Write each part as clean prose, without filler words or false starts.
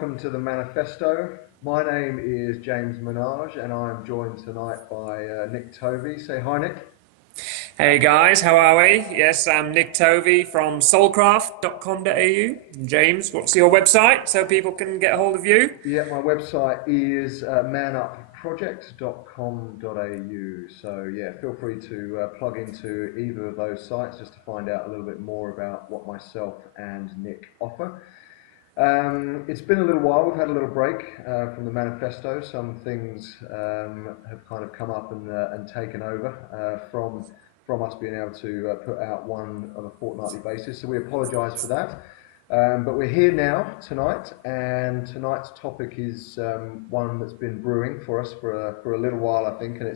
welcome to the Manifesto. My name is James Minaj and I'm joined tonight by Nick Tovey. Say hi, Nick. Hey guys, how are we? Yes, I'm Nick Tovey from soulcraft.com.au. James, what's your website so people can get a hold of you? Yeah, my website is manupproject.com.au. So yeah, feel free to plug into either of those sites just to find out a little bit more about what myself and Nick offer. It's been a little while. We've had a little break from the manifesto. Some things have kind of come up and taken over from us being able to put out one on a fortnightly basis. So we apologise for that. But we're here now tonight, and tonight's topic is one that's been brewing for us for a little while, I think, and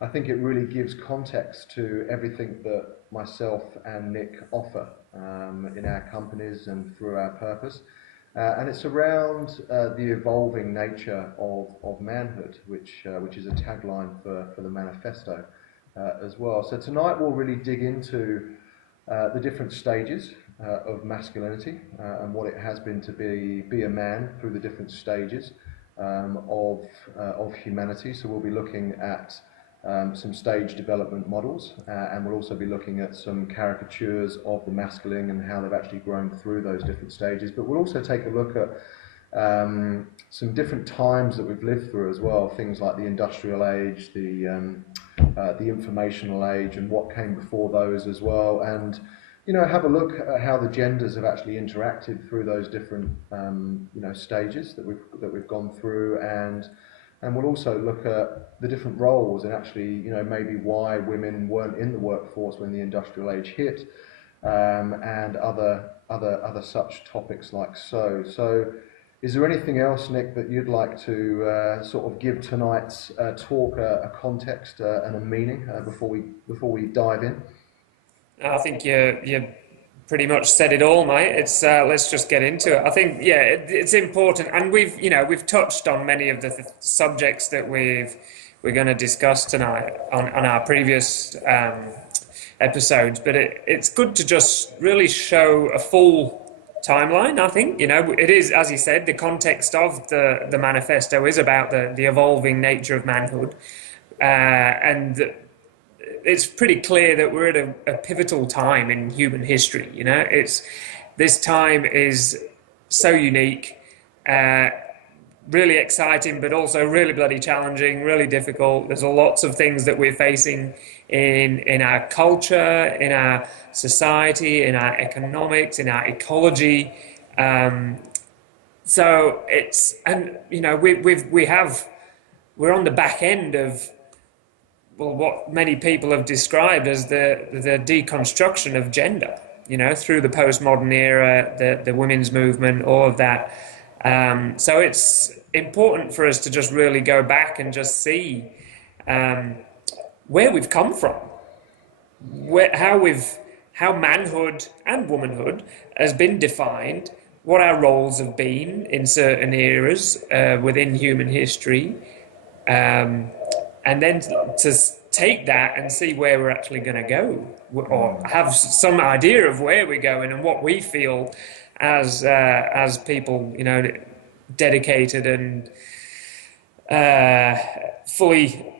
I think it really gives context to everything that myself and Nick offer in our companies and through our purpose. And it's around the evolving nature of manhood, which is a tagline for the manifesto as well. So tonight we'll really dig into the different stages of masculinity and what it has been to be a man through the different stages of humanity. So we'll be looking at some stage development models, and we'll also be looking at some caricatures of the masculine and how they've actually grown through those different stages. But we'll also take a look at some different times that we've lived through as well, things like the industrial age, the informational age, and what came before those as well, and have a look at how the genders have actually interacted through those different stages that we've gone through, and we'll also look at the different roles and actually, maybe why women weren't in the workforce when the industrial age hit, and other such topics like so. So, is there anything else, Nick, that you'd like to sort of give tonight's talk a context and a meaning before we dive in? I think you pretty much said it all, mate. It's let's just get into it. I think it's important, and we've touched on many of the subjects that we're going to discuss tonight on our previous episodes. But it's good to just really show a full timeline. I think it is, as you said, the context of the manifesto is about the evolving nature of manhood, and it's pretty clear that we're at a pivotal time in human history. This time is so unique, really exciting, but also really bloody challenging, really difficult. There's lots of things that we're facing in our culture, in our society, in our economics, in our ecology. So we're on the back end of, well, what many people have described as the deconstruction of gender, through the postmodern era, the women's movement, all of that. So it's important for us to just really go back and just see where we've come from, how manhood and womanhood has been defined, what our roles have been in certain eras within human history. And then to take that and see where we're actually going to go, or have some idea of where we're going and what we feel as people, dedicated and fully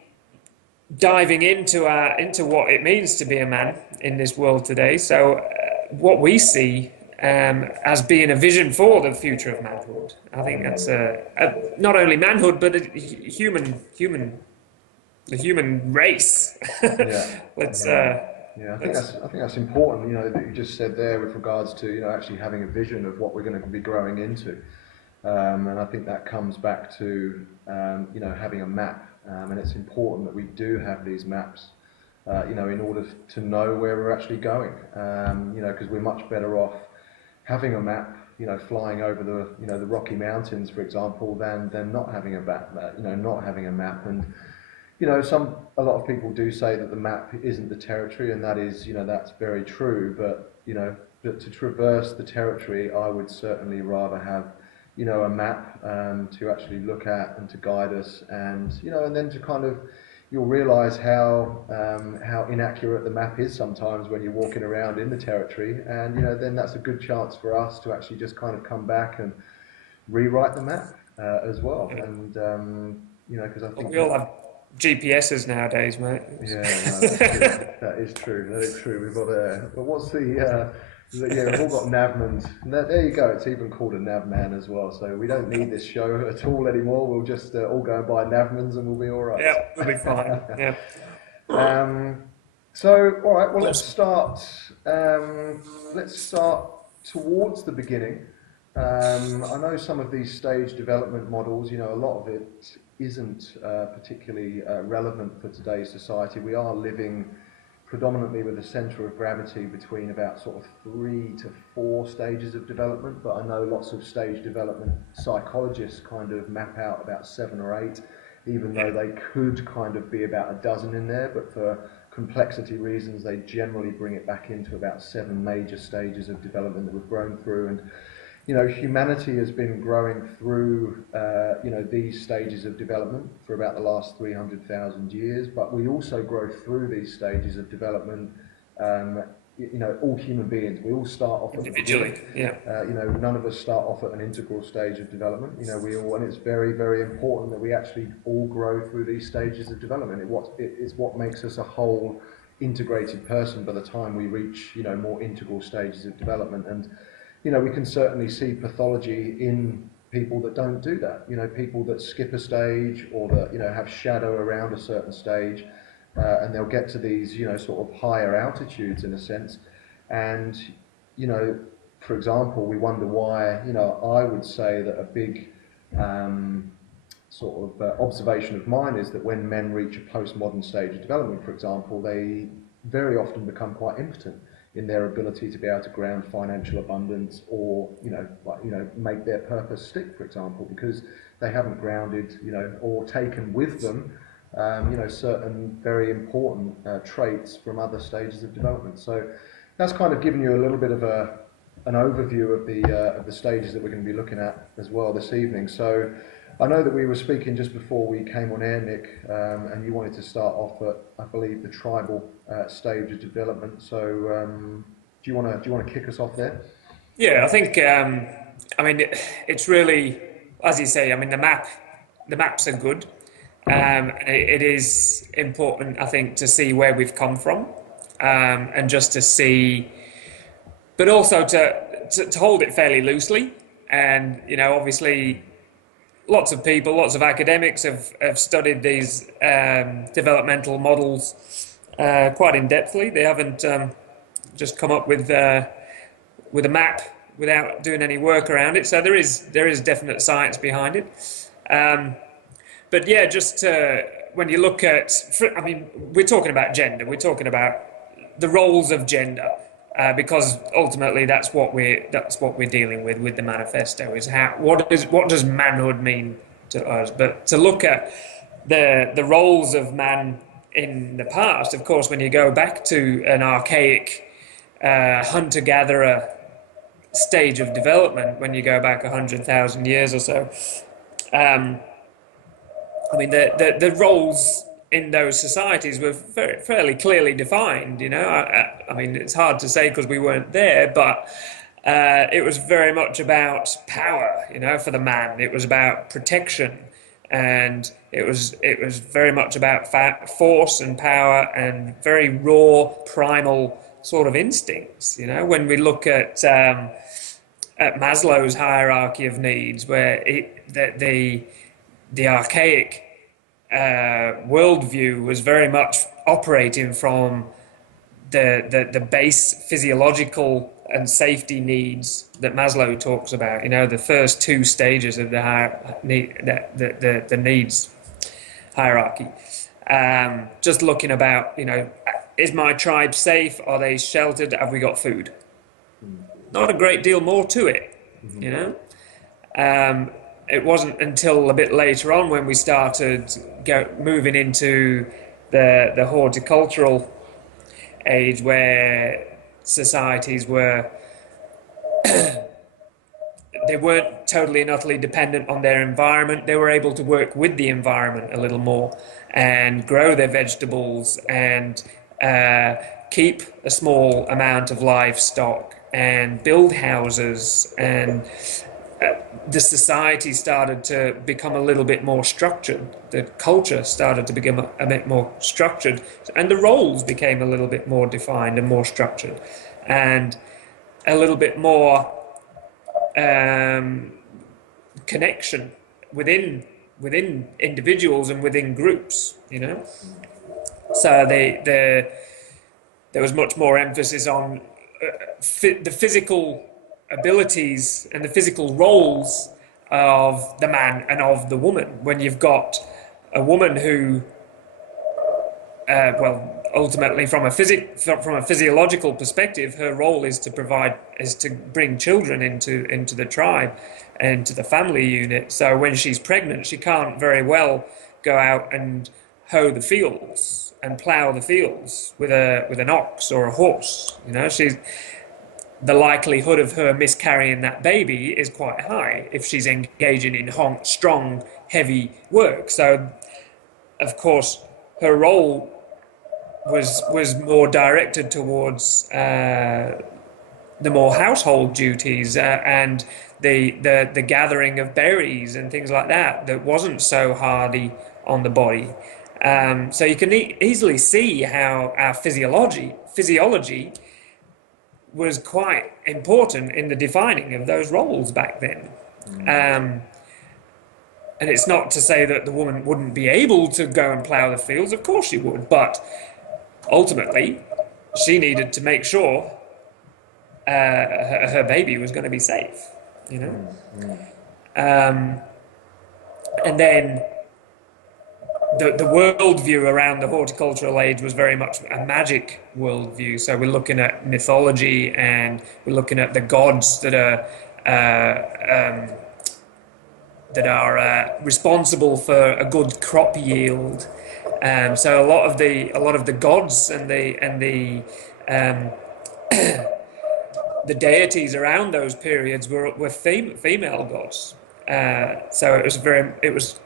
diving into what it means to be a man in this world today. So what we see as being a vision for the future of manhood, I think that's not only manhood but the human race. Yeah. Let's. Yeah, I think that's important. That you just said there with regards to actually having a vision of what we're going to be growing into, and I think that comes back to having a map, and it's important that we do have these maps, in order to know where we're actually going, because we're much better off having a map, flying over the Rocky Mountains, for example, than not having a map, not having a map. And a lot of people do say that the map isn't the territory, and that is, that's very true. But but to traverse the territory, I would certainly rather have, a map to actually look at and to guide us, and and then to kind of, you'll realise how inaccurate the map is sometimes when you're walking around in the territory, and then that's a good chance for us to actually just kind of come back and rewrite the map as well. And because I Well, think we all have GPSs nowadays, mate. yeah, no, that's true. That is true. That is true. We've got but what's yeah, we've all got navmans. There you go. It's even called a navman as well. So we don't need this show at all anymore. We'll just all go and buy navmans and we'll be all right. Yeah, we'll be fine. Yeah. So, all right. Well, let's start. Let's start towards the beginning. I know some of these stage development models. A lot of it isn't particularly relevant for today's society. We are living predominantly with a centre of gravity between about sort of 3 to 4 stages of development, but I know lots of stage development psychologists kind of map out about 7 or 8, even though they could kind of be about a dozen in there, but for complexity reasons they generally bring it back into about 7 major stages of development that we've grown through. And humanity has been growing through, these stages of development for about the last 300,000 years, but we also grow through these stages of development, all human beings, we all start off individually, none of us start off at an integral stage of development, and it's very, very important that we actually all grow through these stages of development. It's what makes us a whole integrated person by the time we reach, more integral stages of development. And we can certainly see pathology in people that don't do that. People that skip a stage or that, have shadow around a certain stage, and they'll get to these, sort of higher altitudes in a sense. And, for example, we wonder why, I would say that a big observation of mine is that when men reach a postmodern stage of development, for example, they very often become quite impotent in their ability to be able to ground financial abundance or, make their purpose stick, for example, because they haven't grounded, or taken with them, certain very important traits from other stages of development. So that's kind of given you a little bit of an overview of the stages that we're going to be looking at as well this evening. So I know that we were speaking just before we came on air, Nick, and you wanted to start off at, I believe, the tribal stage of development. So, do you want to kick us off there? Yeah, I think. It's really, as you say. I mean, the maps are good. It is important, I think, to see where we've come from, and just to see, but also to hold it fairly loosely. And obviously, lots of people, lots of academics have studied these developmental models quite in depthly. They haven't just come up with a map without doing any work around it. So there is definite science behind it. But yeah, just when you look at, we're talking about gender. We're talking about the roles of gender. Because ultimately that's what we're dealing with the manifesto is what does manhood mean to us. But to look at the roles of man in the past, of course, when you go back to an archaic hunter-gatherer stage of development, when you go back 100,000 years or so, the roles in those societies were fairly clearly defined. It's hard to say because we weren't there, but it was very much about power, for the man. It was about protection, and it was very much about force and power and very raw, primal sort of instincts. When we look at Maslow's hierarchy of needs, where the archaic worldview was very much operating from the base physiological and safety needs that Maslow talks about. The first 2 stages of the needs hierarchy. Just looking about, is my tribe safe? Are they sheltered? Have we got food? Not a great deal more to it, It wasn't until a bit later on when we started moving into the horticultural age, where societies were they weren't totally and utterly dependent on their environment. They were able to work with the environment a little more and grow their vegetables and keep a small amount of livestock and build houses and the society started to become a little bit more structured. The culture started to become a bit more structured, and the roles became a little bit more defined and more structured, and a little bit more connection within individuals and within groups. So there was much more emphasis on the physical abilities and the physical roles of the man and of the woman. When you've got a woman who, ultimately from a physiological perspective, her role is to bring children into the tribe and to the family unit. So when she's pregnant, she can't very well go out and hoe the fields and plough the fields with an ox or a horse. The likelihood of her miscarrying that baby is quite high if she's engaging in strong, heavy work. So, of course, her role was more directed towards the more household duties and the gathering of berries and things like that wasn't so hardy on the body. So you can easily see how our physiology was quite important in the defining of those roles back then. And it's not to say that the woman wouldn't be able to go and plough the fields, of course she would, but ultimately she needed to make sure her baby was going to be safe, and then the worldview around the horticultural age was very much a magic worldview. So we're looking at mythology, and we're looking at the gods that are responsible for a good crop yield. So a lot of the gods and the the deities around those periods were female gods. So it was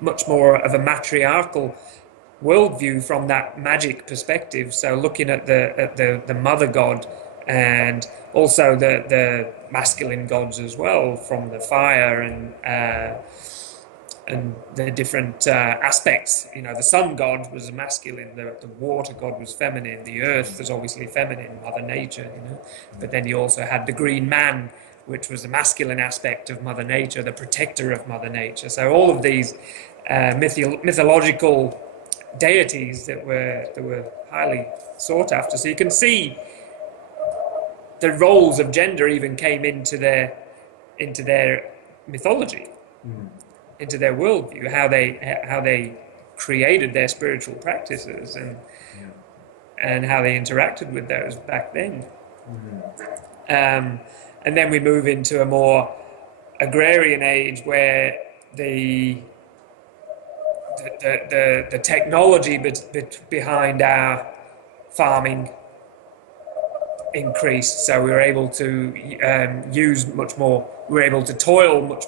much more of a matriarchal worldview from that magic perspective. So looking at the mother god, and also the masculine gods as well, from the fire and the different aspects. The sun god was masculine, the water god was feminine, the earth was obviously feminine, Mother Nature. But then you also had the green man, which was the masculine aspect of Mother Nature, the protector of Mother Nature. So all of these mythological deities that were highly sought after. So you can see the roles of gender even came into their mythology, into their worldview, how they created their spiritual practices and how they interacted with those back then. And then we move into a more agrarian age where the technology behind our farming increased, so we were able to use much more. We were able to toil much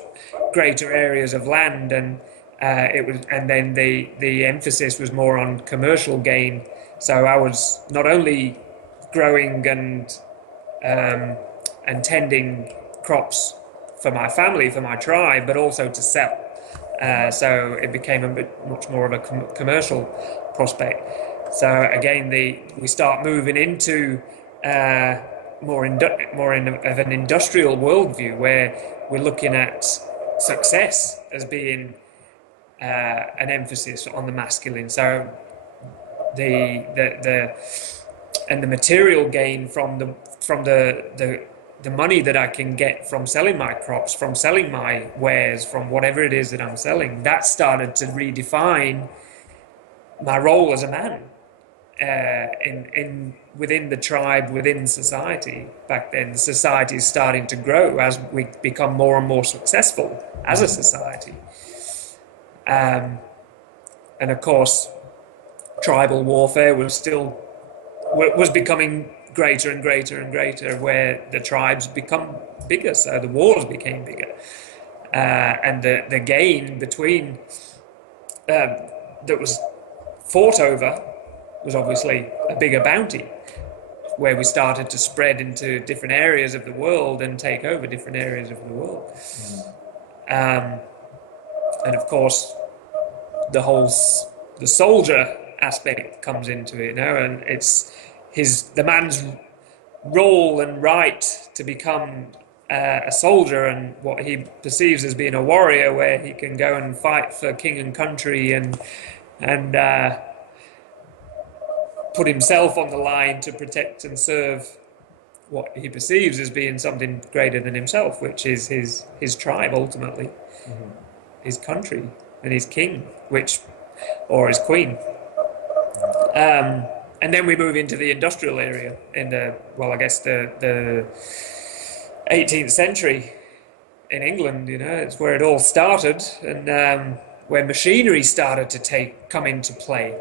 greater areas of land, and then the emphasis was more on commercial gain. So I was not only growing and tending crops for my family, for my tribe, but also to sell. So it became much more of a commercial prospect. So again, we start moving into more of an industrial worldview, where we're looking at success as being an emphasis on the masculine. So the material gain from the money that I can get from selling my crops, from selling my wares, from whatever it is that I'm selling, that started to redefine my role as a man within the tribe, within society. Back then, society is starting to grow as we become more and more successful as a society. And of course, tribal warfare was becoming greater and greater and greater, where the tribes become bigger, so the wars became bigger, and the gain between that was fought over was obviously a bigger bounty where we started to spread into different areas of the world and take over different areas of the world. And of course, the soldier aspect comes into it, and it's the man's role and right to become a soldier, and what he perceives as being a warrior, where he can go and fight for king and country and put himself on the line to protect and serve what he perceives as being something greater than himself, which is his tribe ultimately, his country and his king, or his queen. And then we move into the industrial area in the 18th century in England. It's where it all started, and where machinery started to come into play.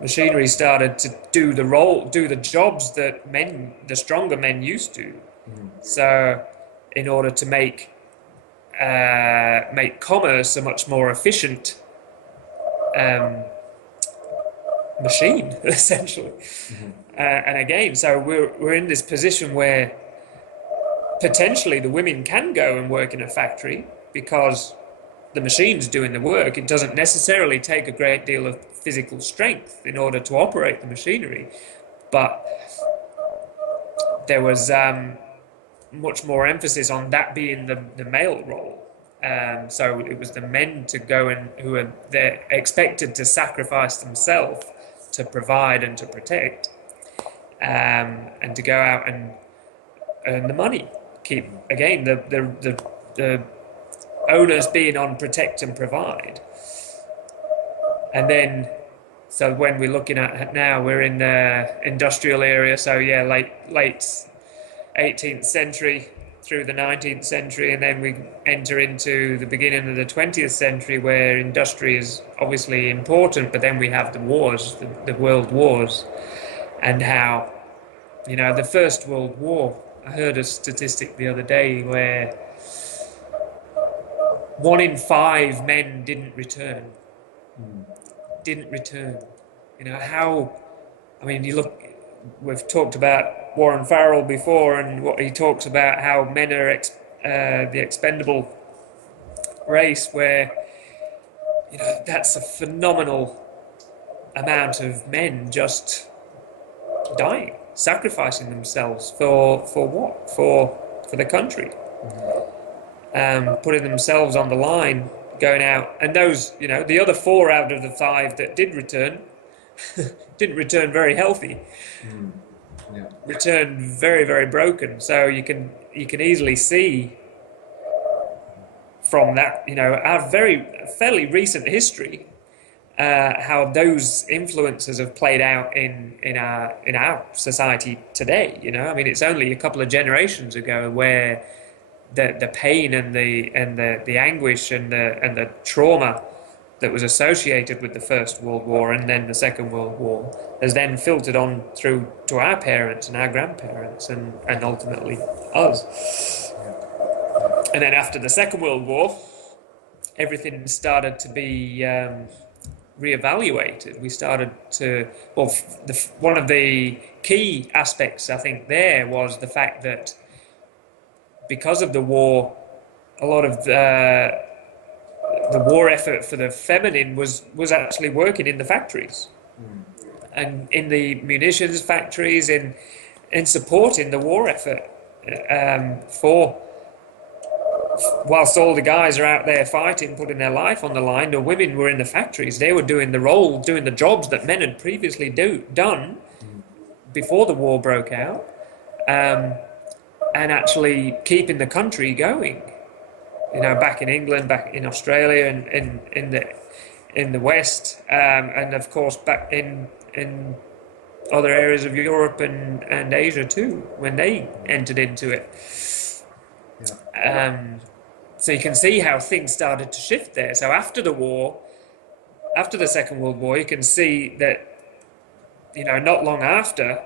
Machinery started to do the jobs that the stronger men used to. So, in order to make commerce a much more efficient machine, essentially. And again, so we're in this position where potentially the women can go and work in a factory because the machine's doing the work. It doesn't necessarily take a great deal of physical strength in order to operate the machinery, but there was much more emphasis on that being the male role. So it was the men to go who are expected to sacrifice themselves to provide and to protect, and to go out and earn the money. Keep again the onus being on protect and provide. And then, so when we're looking at now, we're in the industrial area. So yeah, late 18th century through the 19th century, and then we enter into the beginning of the 20th century, where industry is obviously important, but then we have the wars, the world wars, and how, the First World War, I heard a statistic the other day where 1 in 5 men didn't return. We've talked about Warren Farrell before, and what he talks about, how men are the expendable race, where that's a phenomenal amount of men just dying, sacrificing themselves for what? For the country, putting themselves on the line, going out. And those, the other 4 out of the 5 that did return didn't return very healthy. Returned very, very broken. So you can easily see from that, our fairly recent history, how those influences have played out in our society today. It's only a couple of generations ago where the pain and the anguish and the trauma that was associated with the First World War and then the Second World War has then filtered on through to our parents and our grandparents and ultimately us. And then after the Second World War, everything started to be reevaluated. We started to, one of the key aspects, I think, there was the fact that because of the war, a lot of the war effort for the feminine was actually working in the factories and in the munitions factories, in supporting the war effort. Whilst all the guys are out there fighting, putting their life on the line, the women were in the factories. They were doing the jobs that men had previously done before the war broke out, and actually keeping the country going. Back in England, back in Australia, and in the West, and of course back in other areas of Europe and Asia too, when they entered into it. So you can see how things started to shift there. So after the war, after the Second World War, you can see that, not long after,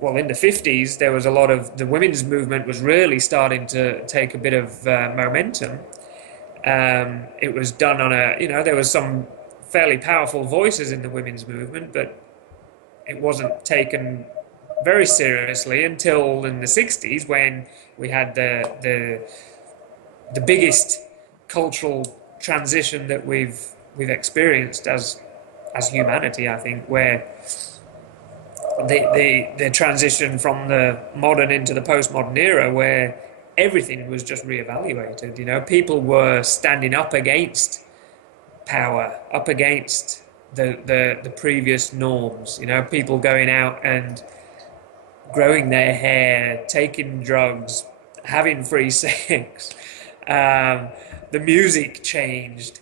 in the 50s, there was a lot of the women's movement was really starting to take a bit of momentum. It was done on there was some fairly powerful voices in the women's movement, but it wasn't taken very seriously until in the 60s, when we had the biggest cultural transition that we've experienced as humanity, I think, where the transition from the modern into the postmodern era, where everything was just reevaluated. You know, people were standing up against power, up against the previous norms. You know, people going out and growing their hair, taking drugs, having free sex. The music changed.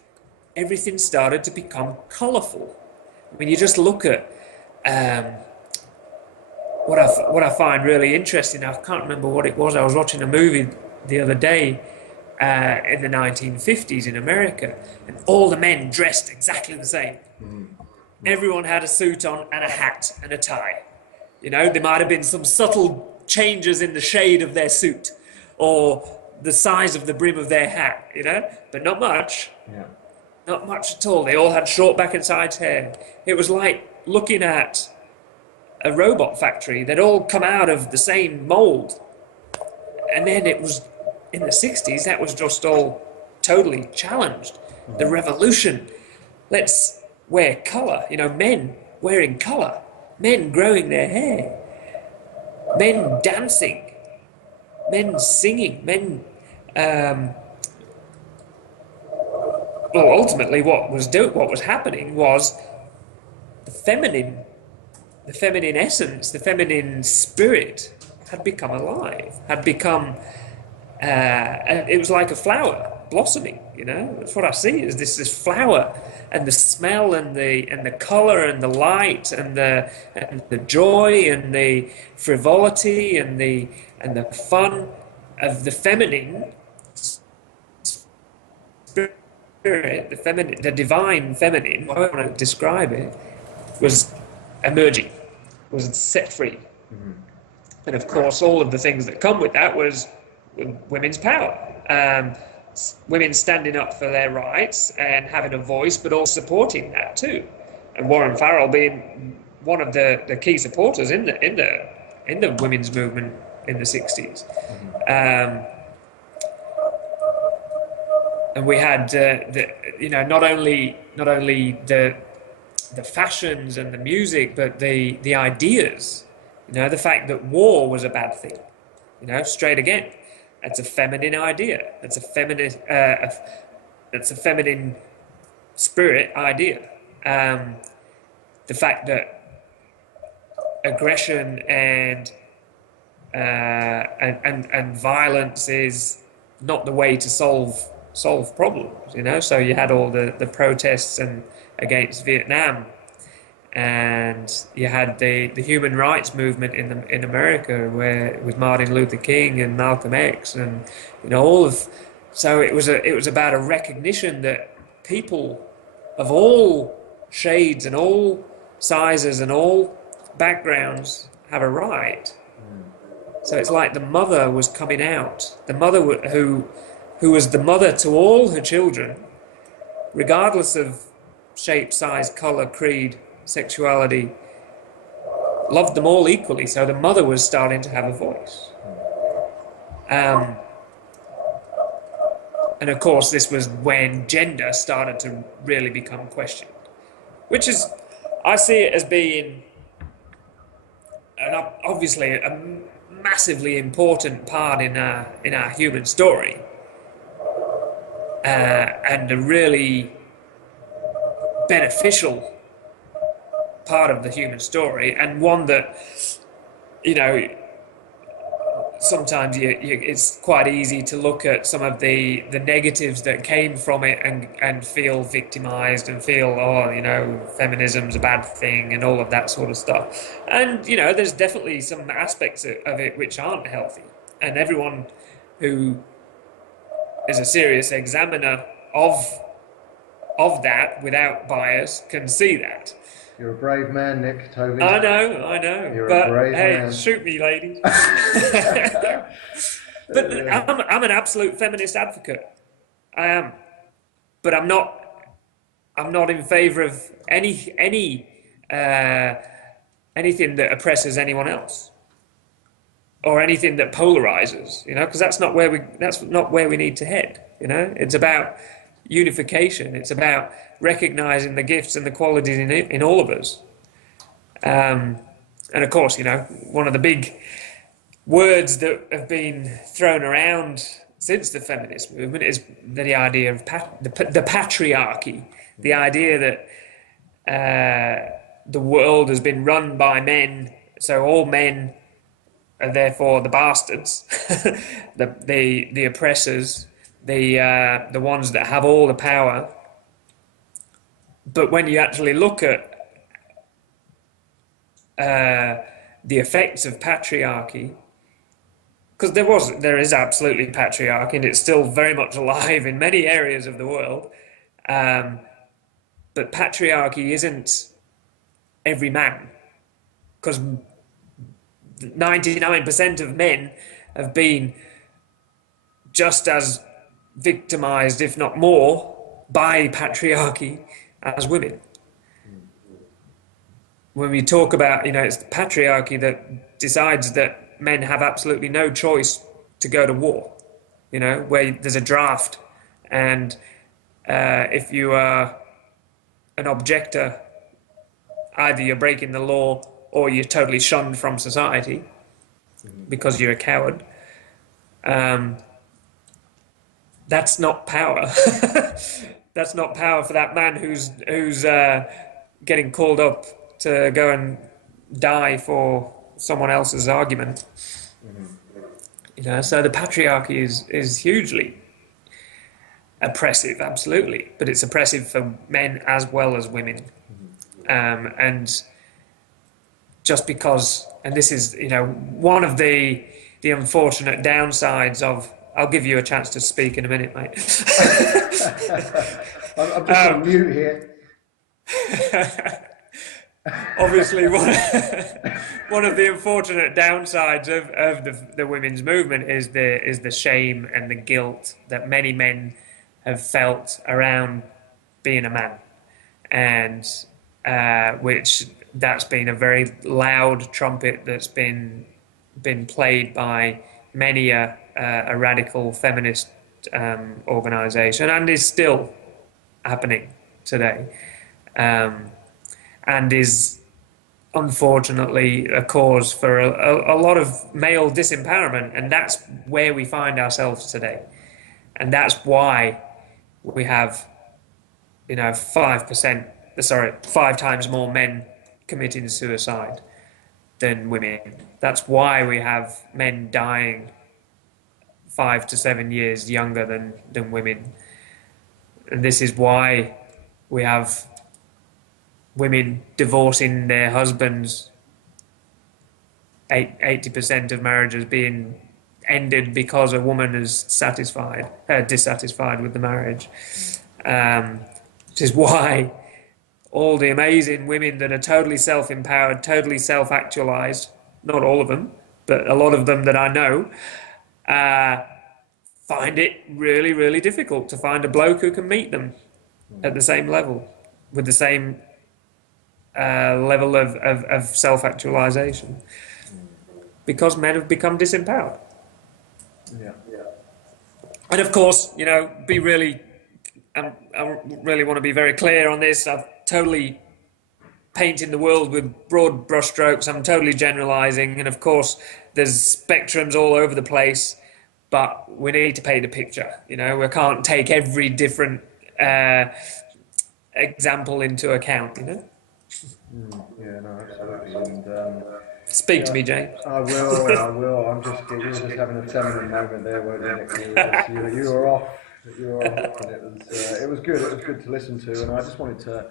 Everything started to become colourful. I mean, you just look at what I find really interesting. I can't remember what it was. I was watching a movie the other day in the 1950s in America, and all the men dressed exactly the same. Everyone had a suit on and a hat and a tie. You know, there might have been some subtle changes in the shade of their suit or the size of the brim of their hat, you know, but not much. Yeah. Not much at all. They all had short back and sides hair. It was like looking at a robot factory. They'd all come out of the same mold. And then it was in the 60s, that was just all totally challenged. The revolution. Let's wear colour. You know, men wearing colour. Men growing their hair. Men dancing. Men singing. Men... well, ultimately, what was happening was the feminine essence, the feminine spirit had become alive, had become, and it was like a flower blossoming. You know, that's what I see is this flower, and the smell, and the color, and the light, and the joy, and the frivolity, and the fun of the feminine spirit, the divine feminine, however I want to describe it, was emerging, was set free. And of course, all of the things that come with that was women's power. Women standing up for their rights and having a voice, but also supporting that too. And Warren Farrell being one of the key supporters in the women's movement in the 60s. And we had not only the fashions and the music, but the ideas. You know, the fact that war was a bad thing. You know, straight again, that's a feminine idea. That's a feminine spirit idea. The fact that aggression and violence is not the way to solve problems. You know, so you had all the protests and against Vietnam, and you had the human rights movement in America, where with Martin Luther King and Malcolm X, and you know so it was about a recognition that people of all shades and all sizes and all backgrounds have a right. So it's like the mother was coming out, the mother who was the mother to all her children, regardless of shape, size, color, creed, sexuality, loved them all equally. So the mother was starting to have a voice. And of course, this was when gender started to really become questioned, which is, I see it as being obviously a massively important part in our human story, and a really beneficial part of the human story, and one that, you know, sometimes it's quite easy to look at some of the negatives that came from it and feel victimized and feel, oh, you know, feminism's a bad thing and all of that sort of stuff. And, you know, there's definitely some aspects of it which aren't healthy. And everyone who is a serious examiner of that without bias can see that. You're a brave man, Nic, totally. I know. You're but a brave hey, man. shoot me, ladies. But I'm an absolute feminist advocate. I am. But I'm not in favour of any anything that oppresses anyone else or anything that polarizes, because that's not where we need to head. It's about unification. It's about recognizing the gifts and the qualities in all of us. And of course, one of the big words that have been thrown around since the feminist movement is the idea of the patriarchy, the idea that the world has been run by men, so all men are therefore the bastards, the oppressors, the ones that have all the power. But when you actually look at the effects of patriarchy, because there is absolutely patriarchy, and it's still very much alive in many areas of the world. But patriarchy isn't every man, because 99% of men have been just as victimized, if not more, by patriarchy as women. When we talk about, it's the patriarchy that decides that men have absolutely no choice to go to war, where there's a draft, and if you are an objector, either you're breaking the law or you're totally shunned from society because you're a coward. That's not power. That's not power for that man who's getting called up to go and die for someone else's argument. So the patriarchy is hugely oppressive, absolutely, but it's oppressive for men as well as women. And just because, and this is, one of the unfortunate downsides of, I'll give you a chance to speak in a minute, mate. I'm just on mute here. Obviously, one of the unfortunate downsides of the women's movement is the shame and the guilt that many men have felt around being a man, and which that's been a very loud trumpet that's been played by many a radical feminist organisation, and is still happening today. And is unfortunately a cause for a lot of male disempowerment, and that's where we find ourselves today. And that's why we have, 5 times more men committing suicide than women. That's why we have men dying 5 to 7 years younger than women. And this is why we have women divorcing their husbands, 80% of marriages being ended because a woman is dissatisfied with the marriage. Which is why all the amazing women that are totally self-empowered, totally self-actualized, not all of them, but a lot of them that I know, find it really, really difficult to find a bloke who can meet them at the same level, with the same level of self-actualization, because men have become disempowered. Yeah. And of course, be really, I really want to be very clear on this. I'm totally painting the world with broad brushstrokes. I'm totally generalizing, and of course, there's spectrums all over the place. But we need to paint a picture. We can't take every different example into account. Yeah, no, absolutely. And speak to me, James. I will. You were just having a feminine moment there, weren't you, Nick? You were off. You were off, and it was good. It was good to listen to, and I just wanted to,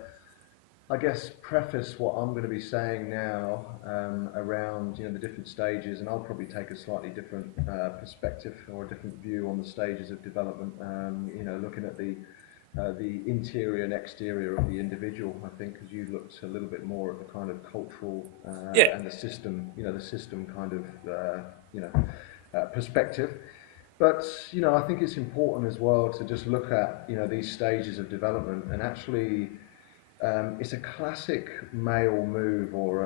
I guess, preface what I'm going to be saying now around the different stages, and I'll probably take a slightly different perspective or a different view on the stages of development. Looking at the interior and exterior of the individual, I think, because you looked a little bit more at the kind of cultural and the system, the system kind of perspective. But I think it's important as well to just look at these stages of development and actually it's a classic male move or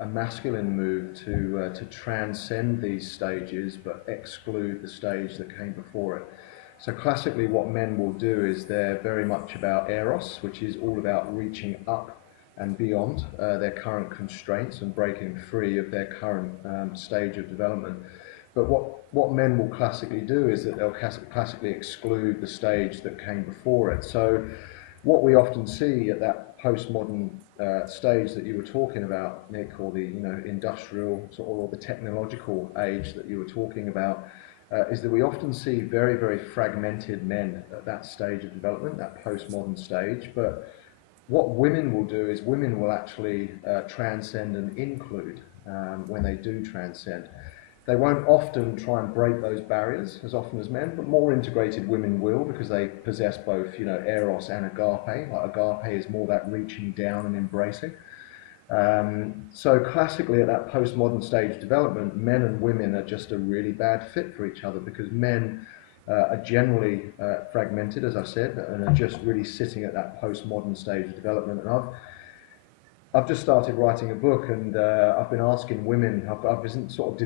a masculine move to transcend these stages but exclude the stage that came before it. So classically what men will do is they're very much about eros, which is all about reaching up and beyond their current constraints and breaking free of their current stage of development. But what men will classically do is that they'll classically exclude the stage that came before it. So what we often see at that postmodern stage that you were talking about, Nick, or the industrial or the technological age that you were talking about, is that we often see very, very fragmented men at that stage of development, that postmodern stage. But what women will do is women will actually transcend and include when they do transcend. They won't often try and break those barriers as often as men, but more integrated women will, because they possess both, eros and agape. Like agape is more that reaching down and embracing. So classically at that postmodern stage of development, men and women are just a really bad fit for each other, because men are generally fragmented, as I said, and are just really sitting at that postmodern stage of development. And I've just started writing a book, and I've been asking women, I've been sort of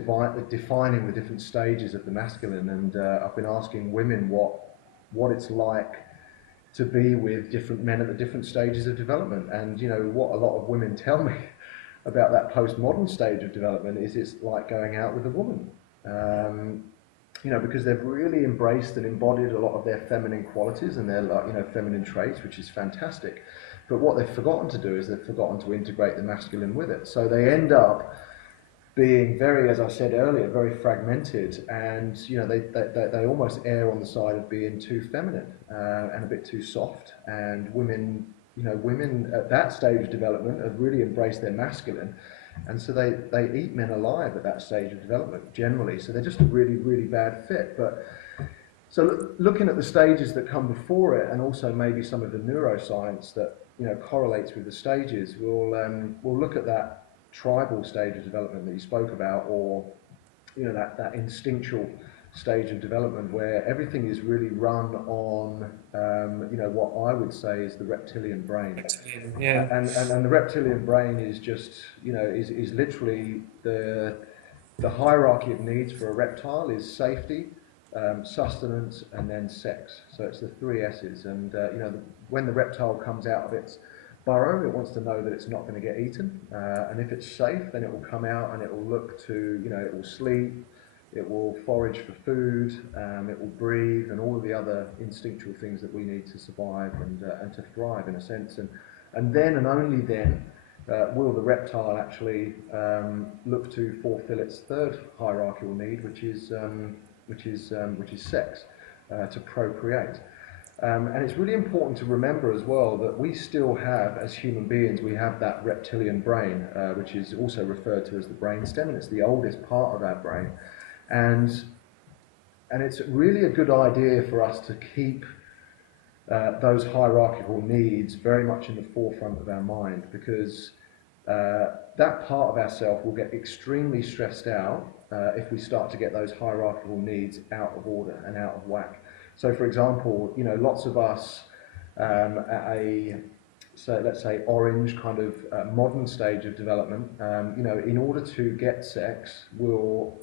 defining the different stages of the masculine, and I've been asking women what it's like to be with different men at the different stages of development. And what a lot of women tell me about that postmodern stage of development is it's like going out with a woman. Because they've really embraced and embodied a lot of their feminine qualities and their feminine traits, which is fantastic. But what they've forgotten to do is they've forgotten to integrate the masculine with it. So they end up being very, as I said earlier, very fragmented, and they almost err on the side of being too feminine and a bit too soft. And women at that stage of development have really embraced their masculine, and so they eat men alive at that stage of development generally. So they're just a really, really bad fit. But so looking at the stages that come before it, and also maybe some of the neuroscience that correlates with the stages, we'll look at that tribal stage of development that you spoke about, or that instinctual stage of development where everything is really run on what I would say is the reptilian brain. Yeah. And the reptilian brain is just is literally the hierarchy of needs for a reptile is safety, sustenance, and then sex. So it's the three S's. And when the reptile comes out of its burrow, it wants to know that it's not going to get eaten. And if it's safe, then it will come out and it will look to, it will sleep, it will forage for food, it will breathe, and all of the other instinctual things that we need to survive and to thrive in a sense. And then and only then will the reptile actually look to fulfill its third hierarchical need, which is sex, to procreate. And it's really important to remember as well that we still have, as human beings, we have that reptilian brain, which is also referred to as the brainstem, and it's the oldest part of our brain. And it's really a good idea for us to keep those hierarchical needs very much in the forefront of our mind, because that part of ourself will get extremely stressed out if we start to get those hierarchical needs out of order and out of whack. So, for example, lots of us at let's say orange kind of modern stage of development, in order to get sex, we'll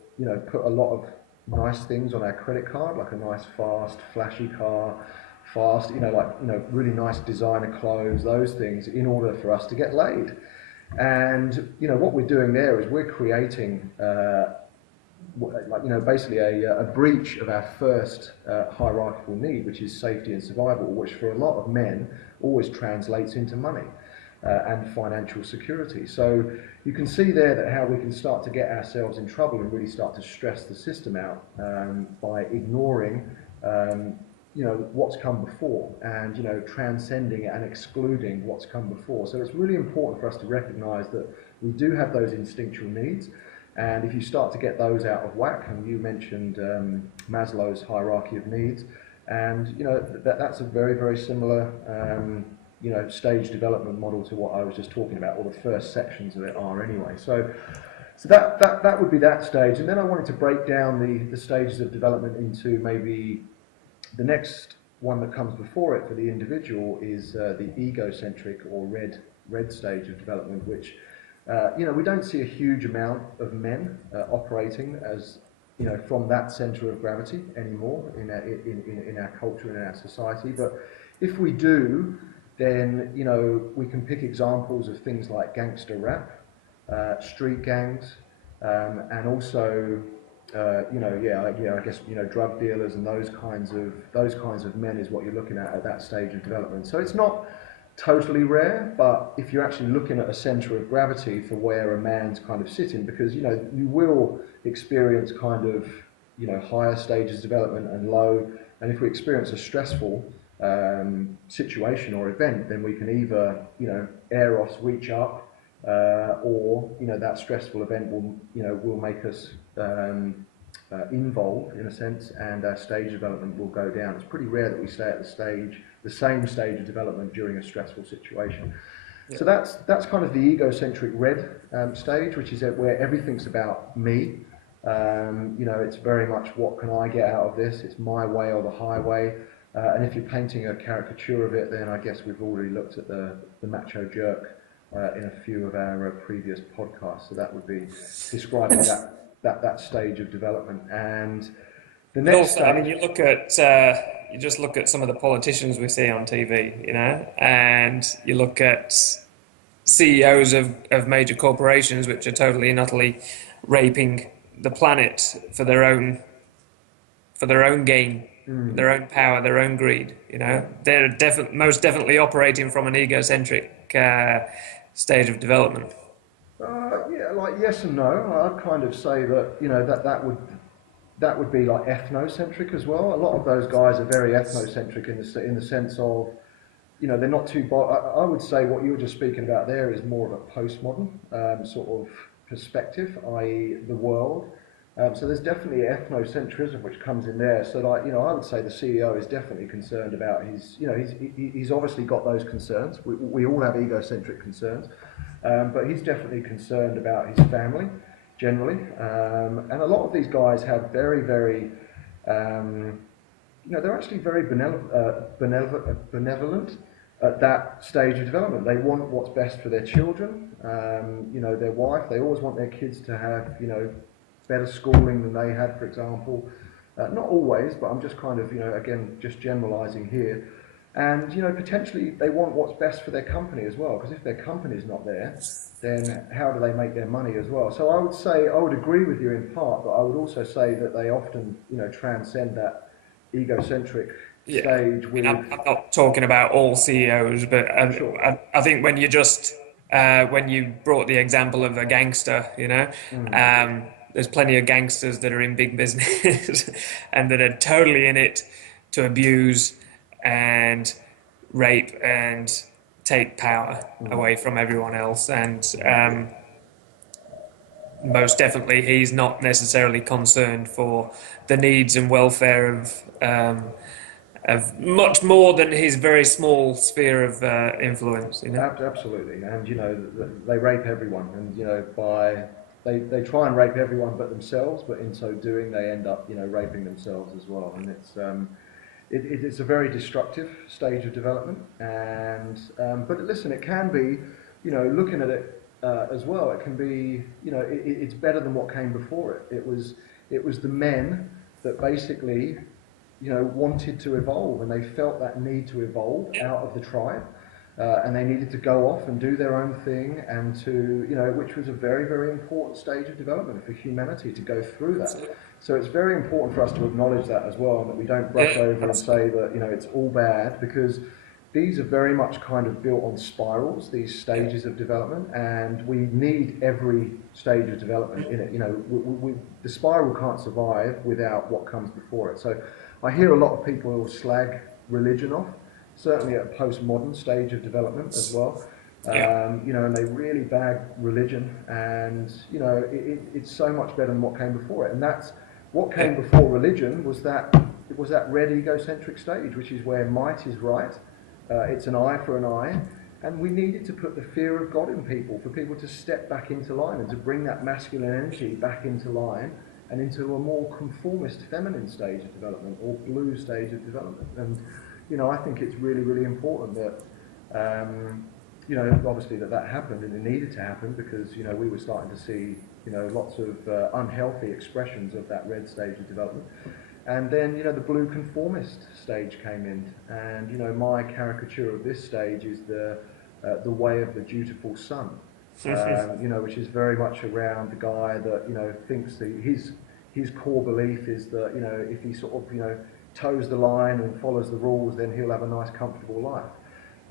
put a lot of nice things on our credit card, like a nice fast, flashy car, really nice designer clothes, those things, in order for us to get laid. And what we're doing there is we're creating basically a breach of our first hierarchical need, which is safety and survival, which for a lot of men always translates into money and financial security. So you can see there that how we can start to get ourselves in trouble and really start to stress the system out by ignoring what's come before, and transcending it and excluding what's come before. So it's really important for us to recognize that we do have those instinctual needs, and if you start to get those out of whack, and you mentioned Maslow's hierarchy of needs, and that's a very, very similar stage development model to what I was just talking about, or the first sections of it are anyway. So that would be that stage. And then I wanted to break down the stages of development into maybe the next one that comes before it for the individual is the egocentric or red stage of development, which we don't see a huge amount of men operating as from that center of gravity anymore in our culture and in our society. But if we do, then we can pick examples of things like gangster rap, street gangs, and also I guess drug dealers and those kinds of men is what you're looking at that stage of development. So it's not totally rare, but if you're actually looking at a center of gravity for where a man's kind of sitting, because you will experience kind of higher stages of development and low, and if we experience a stressful situation or event, then we can either eros reach up, or that stressful event will make us involved in a sense, and our stage development will go down. It's pretty rare that we stay at the same stage of development during a stressful situation. Yeah. So that's kind of the egocentric red stage, which is where everything's about me. It's very much what can I get out of this? It's my way or the highway. And if you're painting a caricature of it, then I guess we've already looked at the macho jerk in a few of our previous podcasts. So that would be describing that stage of development. And the next stage, I mean, you just look at some of the politicians we see on TV, and you look at CEOs of major corporations which are totally and utterly raping the planet for their own gain, their own power, their own greed. They're most definitely operating from an egocentric stage of development. Like yes and no. I'd kind of say that that would be like ethnocentric as well. A lot of those guys are very ethnocentric in the sense of they're not too. I would say what you were just speaking about there is more of a postmodern sort of perspective, i.e. the world. So there's definitely ethnocentrism which comes in there. So I would say the CEO is definitely concerned about he's obviously got those concerns. We all have egocentric concerns, but he's definitely concerned about his family generally. And a lot of these guys have very, very, they're actually very benevolent at that stage of development. They want what's best for their children, their wife. They always want their kids to have, better schooling than they had, for example. Not always, but I'm just kind of, again, just generalizing here. And, potentially they want what's best for their company as well, because if their company's not there, then how do they make their money as well? So I would agree with you in part, but I would also say that they often, transcend that egocentric stage. I'm not talking about all CEOs, but sure. I think when you when you brought the example of a gangster, there's plenty of gangsters that are in big business and that are totally in it to abuse and rape and take power away from everyone else. And most definitely he's not necessarily concerned for the needs and welfare of much more than his very small sphere of influence. Absolutely. And they rape everyone, and they try and rape everyone but themselves, but in so doing they end up raping themselves as well. And it's a very destructive stage of development. And but listen, it can be looking at it as well, it can be it's better than what came before it. It was the men that basically wanted to evolve, and they felt that need to evolve out of the tribe. And they needed to go off and do their own thing, and to, which was a very, very important stage of development for humanity to go through that. So it's very important for us to acknowledge that as well, and that we don't brush over and say that, it's all bad, because these are very much kind of built on spirals, these stages of development, and we need every stage of development in it. The spiral can't survive without what comes before it. So I hear a lot of people slag religion off, certainly at a postmodern stage of development as well. And they really bag religion, and it's so much better than what came before it. And that's what came before religion was that red egocentric stage, which is where might is right. It's an eye for an eye, and we needed to put the fear of God in people, for people to step back into line and to bring that masculine energy back into line and into a more conformist feminine stage of development, or blue stage of development. And I think it's really, really important that, obviously that happened and it needed to happen because, we were starting to see, lots of unhealthy expressions of that red stage of development. And then, the blue conformist stage came in. And, my caricature of this stage is the way of the dutiful son, which is very much around the guy that, thinks that his core belief is that, if he sort of, toes the line and follows the rules, then he'll have a nice, comfortable life.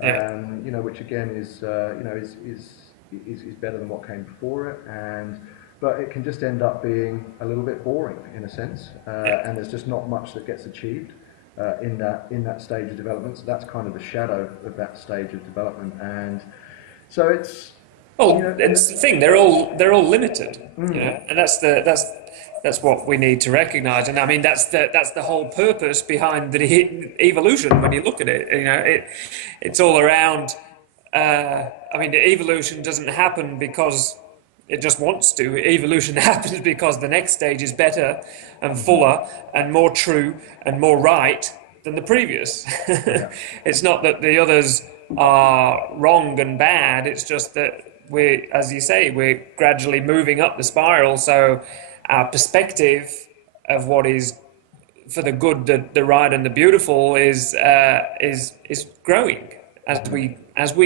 Yeah. Which again is better than what came before it, but it can just end up being a little bit boring in a sense, and there's just not much that gets achieved in that stage of development. So that's kind of the shadow of that stage of development, and so it's. Well, it's the thing. They're all limited, and that's what we need to recognise. And I mean, that's the whole purpose behind the evolution. When you look at it, it's all around. I mean, the evolution doesn't happen because it just wants to. Evolution happens because the next stage is better and fuller and more true and more right than the previous. Yeah. It's not that the others are wrong and bad. It's just that as you say, we're gradually moving up the spiral. So our perspective of what is for the good, the right, and the beautiful is growing as we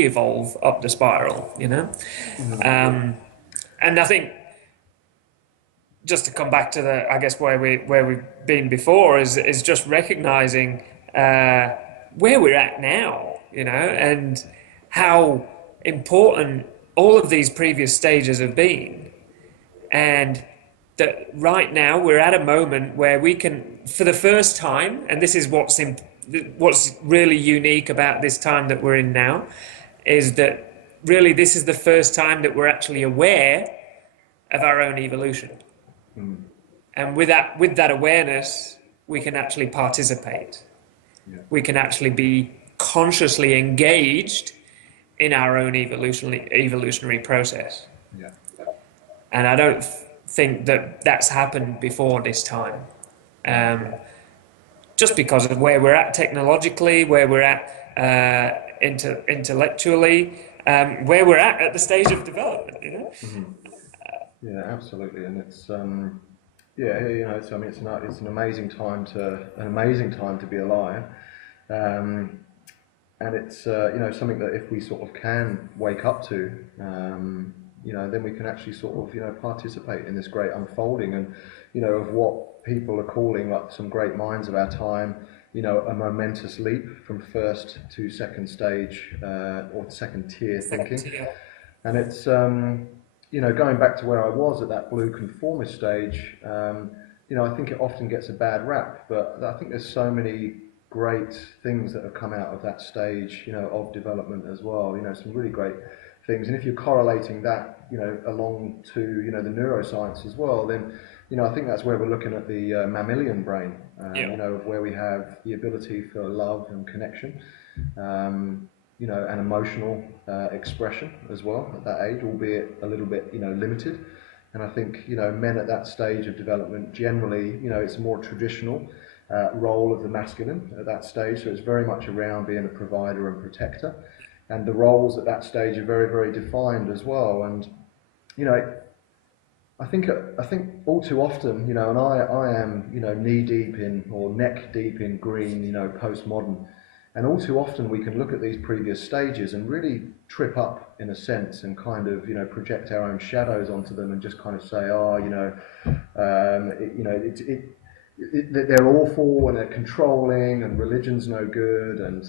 evolve up the spiral. And I think just to come back to where we've been before is just recognizing where we're at now, and how important all of these previous stages have been, and that right now we're at a moment where we can, for the first time, and this is what's really unique about this time that we're in now, is that really this is the first time that we're actually aware of our own evolution. And with that awareness, we can actually participate. Yeah. We can actually be consciously engaged in our own evolutionary process. Yeah. And I don't think that that's happened before this time. Just because of where we're at technologically, where we're at intellectually, where we're at the stage of development, Mm-hmm. Yeah, absolutely, and it's it's an amazing time to be alive, and it's something that if we sort of can wake up to, then we can actually sort of participate in this great unfolding and of what people are calling like some great minds of our time, a momentous leap from first to second stage or second tier thinking. And it's going back to where I was at that blue conformist stage, I think it often gets a bad rap, but I think there's so many great things that have come out of that stage, of development as well, some really great things. And if you're correlating that, along to, the neuroscience as well, then, I think that's where we're looking at the mammalian brain, of where we have the ability for love and connection, and emotional expression as well at that age, albeit a little bit, limited. And I think, men at that stage of development, generally, it's a more traditional role of the masculine at that stage. So it's very much around being a provider and protector. And the roles at that stage are very, very defined as well. And, I think all too often, and I am, knee deep in or neck deep in green, postmodern. And all too often we can look at these previous stages and really trip up in a sense and kind of, project our own shadows onto them and just kind of say, they're awful and they're controlling and religion's no good, and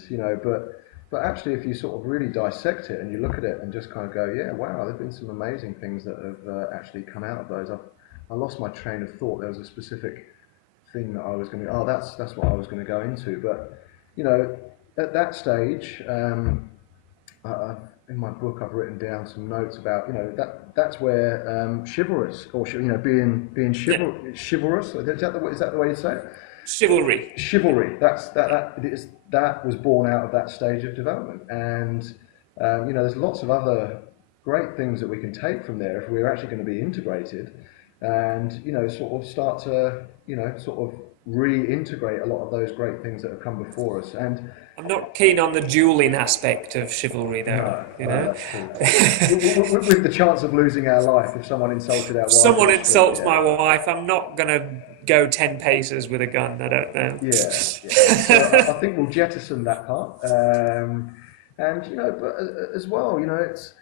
but actually if you sort of really dissect it and you look at it and just kind of go, yeah, wow, there've been some amazing things that have actually come out of those. I lost my train of thought. There was a specific thing that I was going to, that's what I was going to go into, but at that stage, in my book I've written down some notes about that's where chivalrous, or being chivalrous. Is that the way you say it? Chivalry. That was born out of that stage of development, and there's lots of other great things that we can take from there if we're actually going to be integrated, and sort of start to sort of reintegrate a lot of those great things that have come before us. And I'm not keen on the dueling aspect of chivalry, though. no, You know, that's true. With the chance of losing our life if someone insulted our if wife in someone the street, insults my wife, I'm not gonna go 10 paces with a gun. I don't know. yeah. So I think we'll jettison that part. And but as well, it's.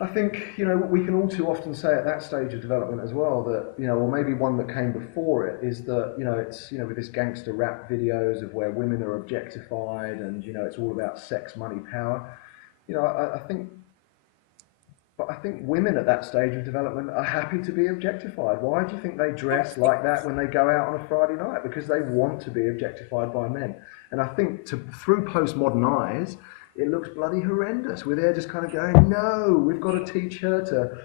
I think, we can all too often say at that stage of development as well that, or maybe one that came before it is that, it's, with this gangster rap videos of where women are objectified and, it's all about sex, money, power. I think women at that stage of development are happy to be objectified. Why do you think they dress like that when they go out on a Friday night? Because they want to be objectified by men. And I think through postmodern eyes, it looks bloody horrendous. We're there just kind of going, no, we've got to teach her to,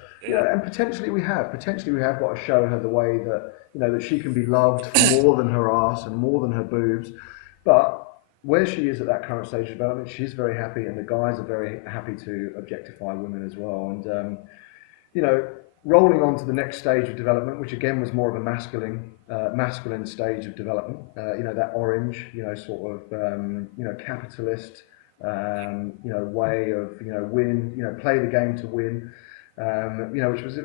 and potentially we have got to show her the way that, that she can be loved for more than her ass and more than her boobs. But where she is at that current stage of development, she's very happy, and the guys are very happy to objectify women as well. And, rolling on to the next stage of development, which again was more of a masculine stage of development, that orange, sort of, capitalist, way of, win, play the game to win, which was,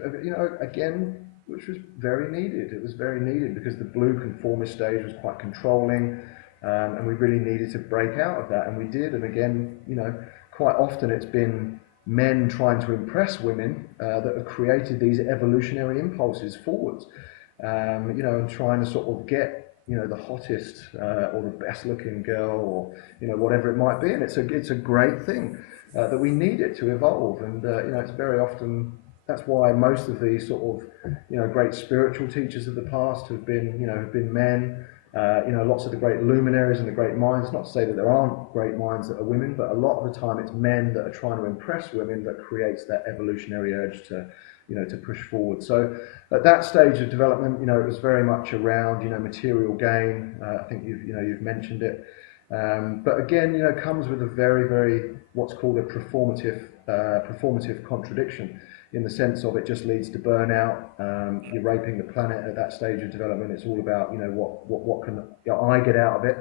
again, which was very needed. It was very needed because the blue conformist stage was quite controlling, and we really needed to break out of that, and we did. And again, quite often it's been men trying to impress women that have created these evolutionary impulses forwards, and trying to sort of get the hottest or the best looking girl, or whatever it might be. And it's a great thing that we need it to evolve. And it's very often, that's why most of the sort of great spiritual teachers of the past have been men. Lots of the great luminaries and the great minds, not to say that there aren't great minds that are women, but a lot of the time it's men that are trying to impress women that creates that evolutionary urge to push forward. So at that stage of development, it was very much around, material gain. I think you've mentioned it. But again, comes with a very, very, what's called a performative contradiction, in the sense of it just leads to burnout. You're raping the planet at that stage of development. It's all about, what can I get out of it?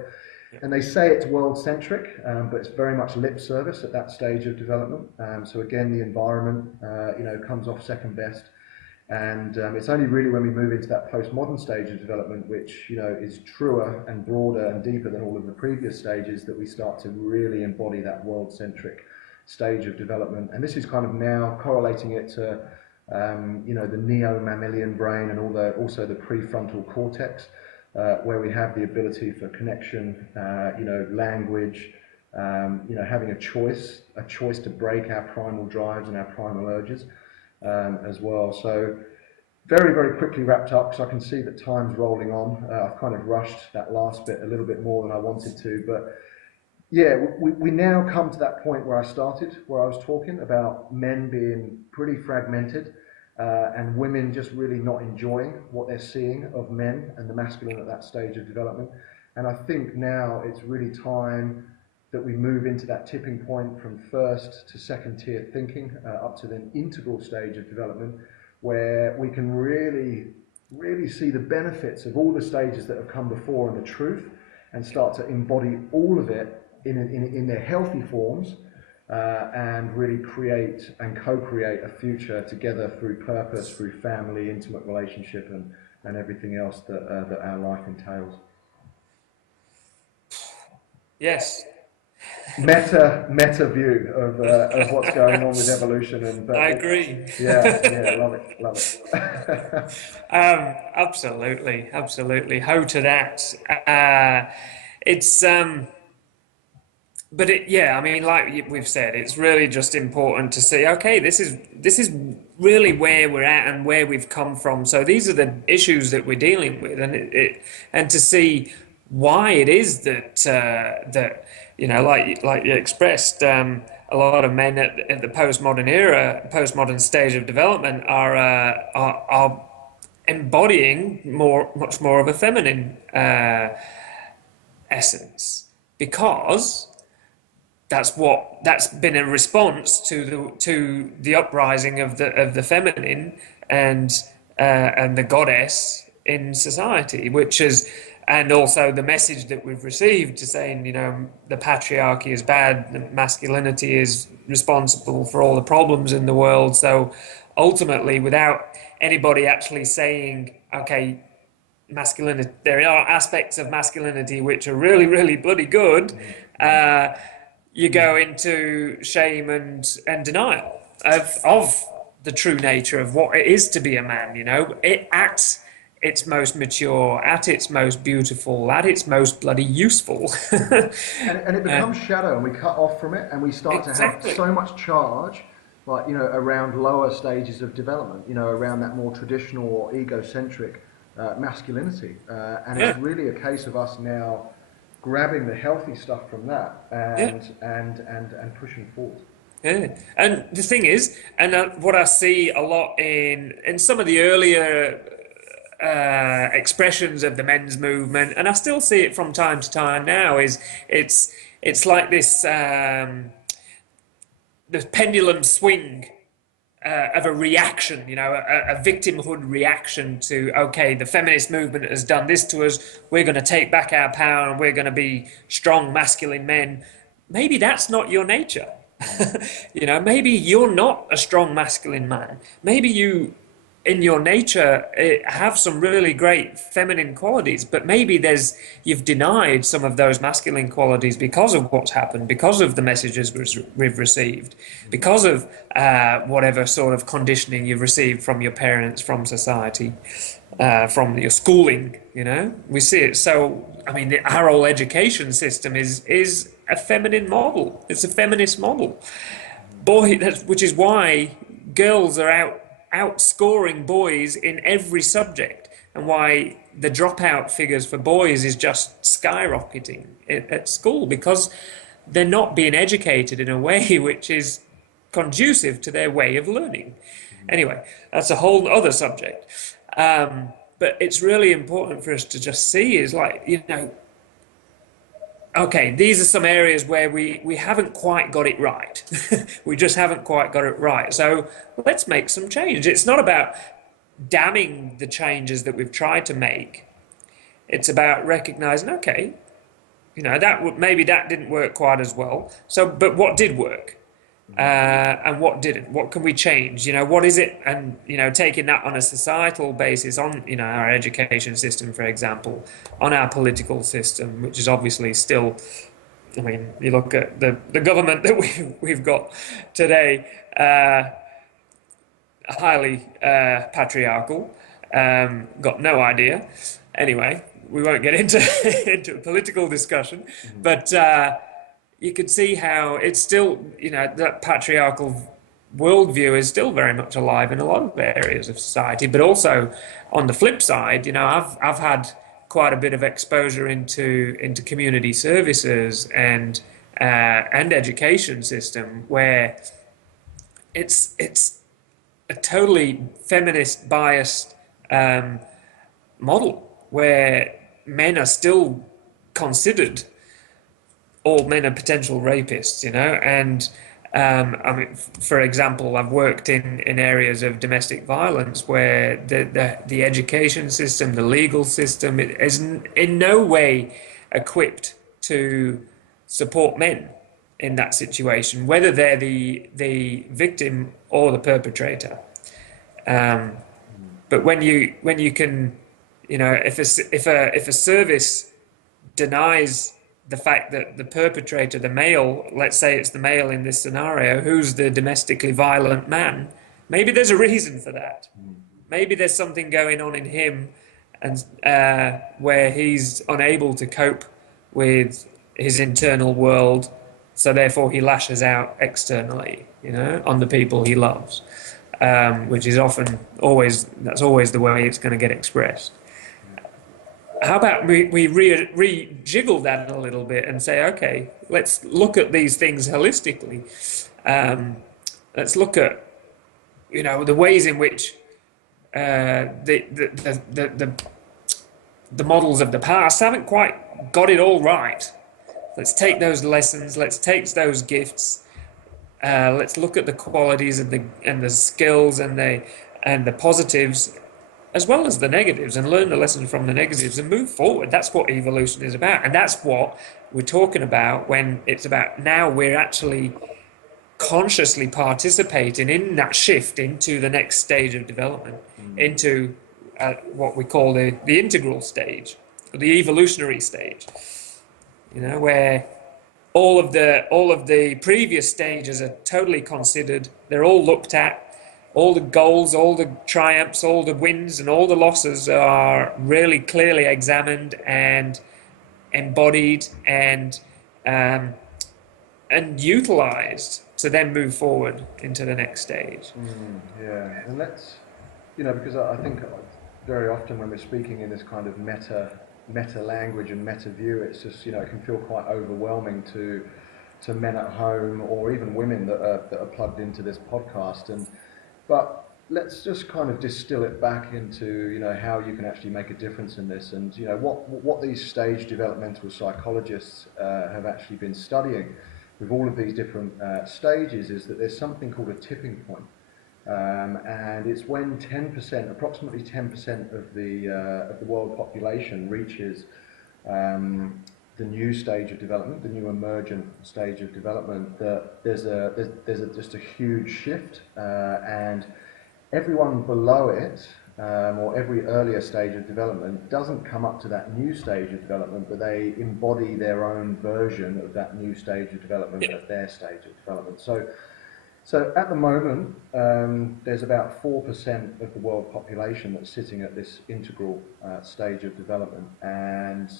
And they say it's world-centric, but it's very much lip service at that stage of development. So again, the environment, comes off second best. And it's only really when we move into that postmodern stage of development, which, is truer and broader and deeper than all of the previous stages, that we start to really embody that world-centric stage of development. And this is kind of now correlating it to, the neo-mammalian brain and also the prefrontal cortex, where we have the ability for connection, language, having a choice to break our primal drives and our primal urges, as well. So very, very quickly wrapped up, because I can see that time's rolling on. I've kind of rushed that last bit a little bit more than I wanted to, but yeah, we now come to that point where I started, where I was talking about men being pretty fragmented, and women just really not enjoying what they're seeing of men and the masculine at that stage of development. And I think now it's really time that we move into that tipping point from first to second tier thinking, up to the integral stage of development, where we can really, really see the benefits of all the stages that have come before and the truth, and start to embody all of it in their healthy forms, and really create and co-create a future together through purpose, through family, intimate relationship, and everything else that our life entails. Yes. Meta view of what's going on with evolution, and I agree. Yeah, love it. Absolutely. Ho to that. It's but I mean, like we've said, it's really just important to see, okay, this is really where we're at and where we've come from. So these are the issues that we're dealing with, and to see why it is that like you expressed, a lot of men at the postmodern stage of development are embodying much more of a feminine essence, because that's been a response to the uprising of the feminine and the goddess in society, which has and also the message that we've received to saying, you know, the patriarchy is bad, the masculinity is responsible for all the problems in the world. So ultimately, without anybody actually saying, okay, masculinity, there are aspects of masculinity which are really, really bloody good, you go into shame and denial of the true nature of what it is to be a man. You know, it acts its most mature, at its most beautiful, at its most bloody useful. And it becomes shadow, and we cut off from it, and we start to have Exactly. so much charge, like, you know, around lower stages of development, you know, around that more traditional or egocentric masculinity. And Yeah, it's really a case of us now grabbing the healthy stuff from that yeah, and pushing forward. yeah. And the thing is, and what I see a lot in some of the earlier expressions of the men's movement, and I still see it from time to time now, is it's it's like this pendulum swing of a reaction, you know, a victimhood reaction to, okay, the feminist movement has done this to us, we're going to take back our power and we're going to be strong masculine men. Maybe that's not your nature. You know, maybe you're not a strong masculine man. Maybe you, in your nature, have some really great feminine qualities, but maybe you've denied some of those masculine qualities because of what's happened, because of the messages we've received, because of whatever sort of conditioning you've received from your parents, from society, from your schooling. You know, we see it. So, I mean, our whole education system is a feminine model. It's a feminist model. Which is why girls are outscoring boys in every subject, and why the dropout figures for boys is just skyrocketing at school, because they're not being educated in a way which is conducive to their way of learning. Anyway, that's a whole other subject. But it's really important for us to just see is, like, you know, okay, these are some areas where we haven't quite got it right. We just haven't quite got it right. So let's make some change. It's not about damning the changes that we've tried to make. It's about recognizing, okay, you know, maybe that didn't work quite as well. So, but what did work? And what didn't? What can we change? You know, what is it? And, you know, taking that on a societal basis, on, you know, our education system, for example, on our political system, which is obviously still, I mean, you look at the government that we've got today, highly patriarchal, got no idea. Anyway, we won't get into into a political discussion, but you can see how it's still, you know, that patriarchal worldview is still very much alive in a lot of areas of society. But also, on the flip side, you know, I've had quite a bit of exposure into community services and education system, where it's a totally feminist biased model, where men are still considered, all men are potential rapists, you know. And I mean, for example, I've worked in areas of domestic violence where the education system, the legal system, is in no way equipped to support men in that situation, whether they're the victim or the perpetrator. But when you can, you know, if a service denies the fact that the perpetrator, the male, let's say it's the male in this scenario, who's the domestically violent man, maybe there's a reason for that. Maybe there's something going on in him, and where he's unable to cope with his internal world, so therefore he lashes out externally, you know, on the people he loves, which is that's always the way it's going to get expressed. How about we rejiggle that a little bit and say, okay, let's look at these things holistically. Let's look at, you know, the ways in which the models of the past haven't quite got it all right. Let's take those lessons. Let's take those gifts. Let's look at the qualities and the skills and the positives as well as the negatives, and learn the lessons from the negatives and move forward. That's what evolution is about. And that's what we're talking about when it's about now we're actually consciously participating in that shift into the next stage of development, into what we call the integral stage, the evolutionary stage, where all of the previous stages are totally considered. They're all looked at. All the goals, all the triumphs, all the wins, and all the losses are really clearly examined and embodied and utilized to then move forward into the next stage. Yeah, and let's, because I think very often when we're speaking in this kind of meta language and meta view, it's just, it can feel quite overwhelming to men at home or even women that are plugged into this podcast. But let's just kind of distill it back into, how you can actually make a difference in this. And, what these stage developmental psychologists have actually been studying with all of these different stages is that there's something called a tipping point. And it's when approximately 10% of the world population reaches the new stage of development, the new emergent stage of development, that there's just a huge shift, and everyone below it, or every earlier stage of development, doesn't come up to that new stage of development, but they embody their own version of that new stage of development at their stage of development. So at the moment, there's about 4% of the world population that's sitting at this integral stage of development, and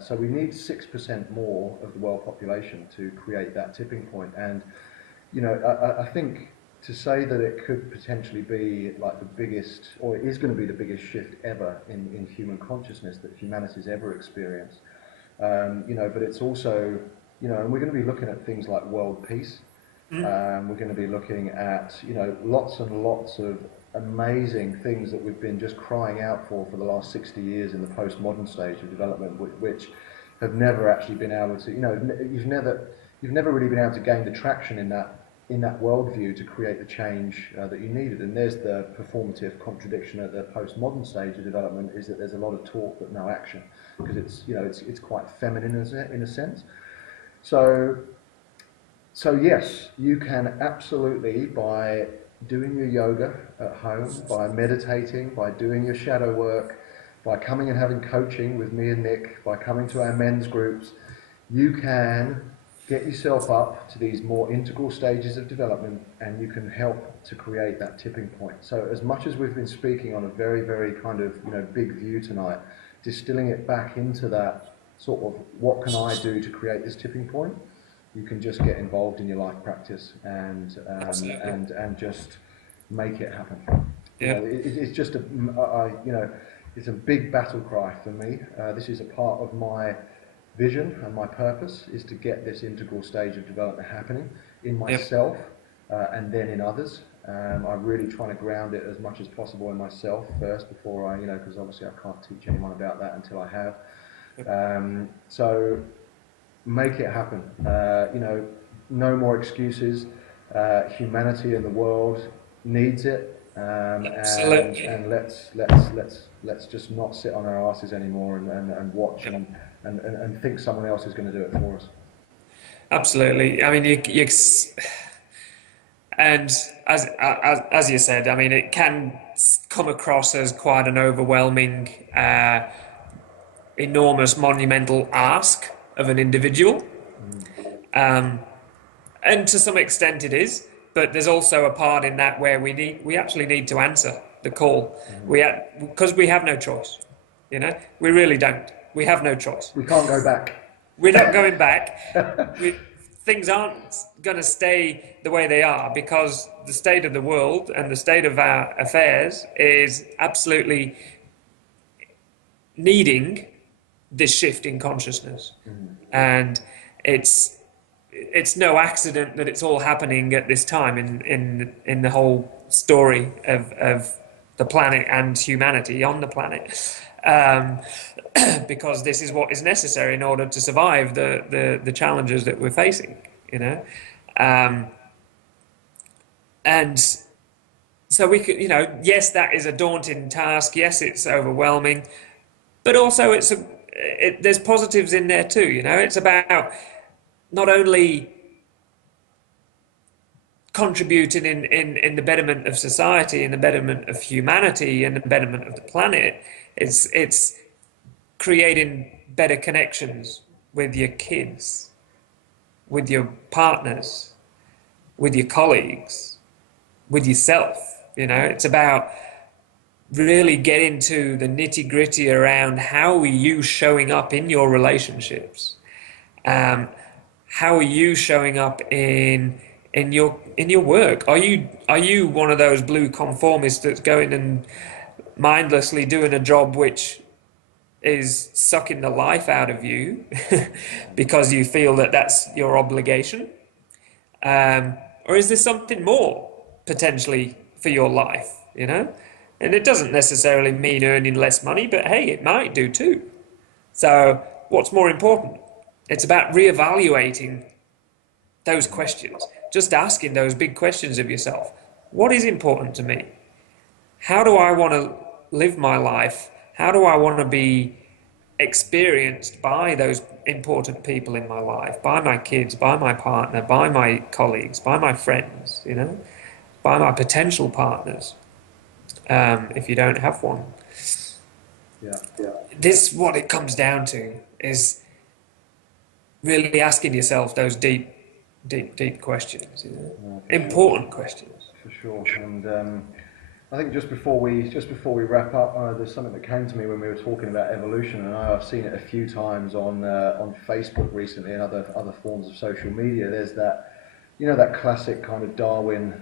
so we need 6% more of the world population to create that tipping point. And I think to say that it could potentially be like the biggest, or it is going to be the biggest shift ever in human consciousness that humanity's ever experienced, but it's also, and we're going to be looking at things like world peace. We're going to be looking at, lots and lots of amazing things that we've been just crying out for the last 60 years in the postmodern stage of development, which have never actually been able to, you've never really been able to gain the traction in that worldview to create the change that you needed. And there's the performative contradiction at the postmodern stage of development, is that there's a lot of talk but no action, because it's quite feminine in a sense. So yes, you can absolutely, by doing your yoga at home, by meditating, by doing your shadow work, by coming and having coaching with me and Nick, by coming to our men's groups, you can get yourself up to these more integral stages of development, and you can help to create that tipping point. So as much as we've been speaking on a very, very kind of big view tonight, distilling it back into that sort of, what can I do to create this tipping point? You can just get involved in your life practice and just make it happen. Yeah. It's just it's a big battle cry for me. This is a part of my vision and my purpose, is to get this integral stage of development happening in myself and then in others. I'm really trying to ground it as much as possible in myself first before I, because obviously I can't teach anyone about that until I have. So make it happen. No more excuses. Humanity and the world needs it. Absolutely. And let's just not sit on our asses anymore and watch and think someone else is going to do it for us. Absolutely. I mean, and as you said, I mean, it can come across as quite an overwhelming, enormous, monumental ask of an individual, and to some extent it is. But there's also a part in that where we actually need to answer the call. Because we have no choice. We really don't. We have no choice. We can't go back. We're not going back. Things aren't going to stay the way they are, because the state of the world and the state of our affairs is absolutely needing this shift in consciousness. And it's no accident that it's all happening at this time in the whole story of the planet and humanity on the planet. Because this is what is necessary in order to survive the challenges that we're facing, and So we could, yes, that is a daunting task. Yes, it's overwhelming, but also there's positives in there too. It's about not only contributing in the betterment of society, in the betterment of humanity, and the betterment of the planet. It's creating better connections with your kids, with your partners, with your colleagues, with yourself. It's about really getting to the nitty gritty around how are you showing up in your relationships. How are you showing up in your work? Are you one of those blue conformists that's going and mindlessly doing a job which is sucking the life out of you because you feel that that's your obligation? Or is there something more potentially for your life, And it doesn't necessarily mean earning less money, but hey, it might do too. So what's more important? It's about reevaluating those questions, just asking those big questions of yourself. What is important to me? How do I want to live my life? How do I want to be experienced by those important people in my life, by my kids, by my partner, by my colleagues, by my friends, by my potential partners, if you don't have one. Yeah. This, what it comes down to, is really asking yourself those deep questions, important questions. For sure. And I think just before we wrap up, there's something that came to me when we were talking about evolution, and I've seen it a few times on Facebook recently and other forms of social media. There's that, that classic kind of Darwinian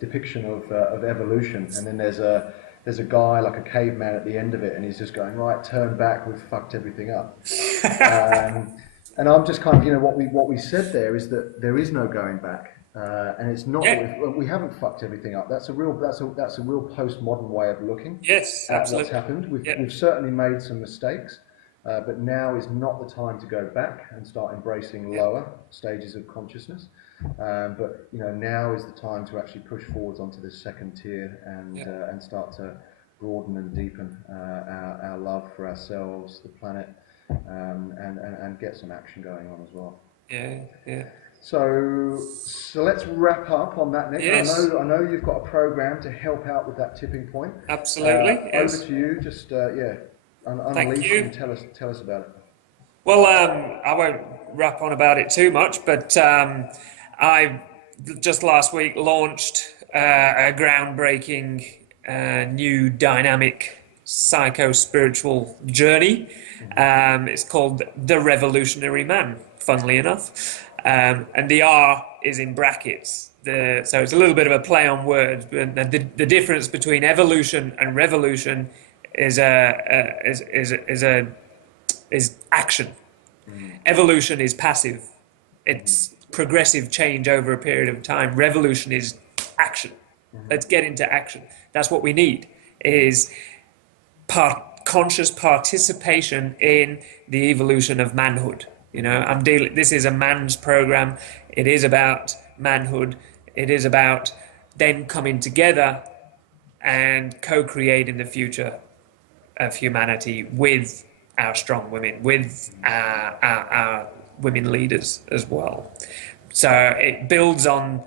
depiction of evolution, and then there's a guy like a caveman at the end of it, and he's just going, right, turn back, we've fucked everything up. And I'm just kind of, what we said there is that there is no going back. And it's not we haven't fucked everything up. That's a real postmodern way of looking at what's happened. We've certainly made some mistakes, but now is not the time to go back and start embracing lower stages of consciousness. But now is the time to actually push forwards onto this second tier and start to broaden and deepen our love for ourselves, the planet, and get some action going on as well. Yeah. So let's wrap up on that, Nic. Yes. I know you've got a program to help out with that tipping point. Absolutely. Yes. Over to you. Just unleash and tell us about it. Well, I won't rap on about it too much, but I just last week launched a groundbreaking new dynamic psycho-spiritual journey. It's called The Revolutionary Man, funnily enough. And the R is in brackets. So it's a little bit of a play on words. But the difference between evolution and revolution is action. Evolution is passive. It's progressive change over a period of time. Revolution is action. Let's get into action. That's what we need, is conscious participation in the evolution of manhood. This is a man's program. It is about manhood. It is about then coming together and co-creating the future of humanity with our strong women, with our women leaders as well. So it builds on